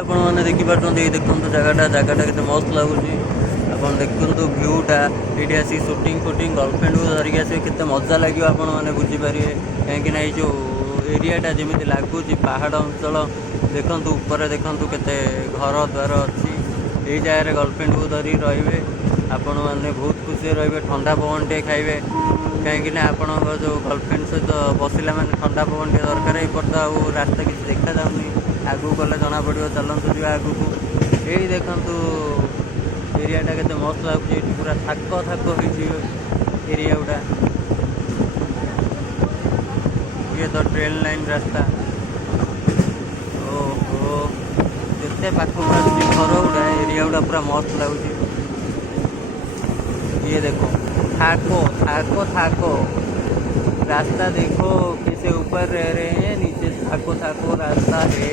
ଆପଣ ମାନେ ଦେଖିପାରୁଛନ୍ତି ଦେଖନ୍ତୁ जगटा केते मस्त लगुच आप देखु भ्यूटा ये आसी सुटिंग फुटिंग गर्लफ्रेंड को धरिक आस के मजा लगे आपण मैंने बुझीपारे कहीं जो एरियाटा जमी लगुच पहाड़ अंचल देखु ऊपर देखु केते घर द्वार अच्छी यही जगह गर्लफ्रेंड को धरी रे आपण मैंने बहुत खुशी रे ठंडा पवन टे खाइबे कहीं आपण जो गर्लफ्रेंड सहित बसला मैंने ठंडा पवन टे दरकार एपट तो रास्ता किसी देखा जाऊनी आगू गले जना पड़ो चलतु जा आगू को यही देखु एरियाटा के मस्त लगुच पूरा थाक थाक एरिया गुटा ये तो ट्रेन लाइन रास्ता ओहो जिते पाख घर गुड़ा एरिया गुड़ा पूरा मस्त लगुच ये देखो थाको थाको थाको रास्ता देखो किसे ऊपर रह रहे हैं नीचे थाको थाको रास्ता है।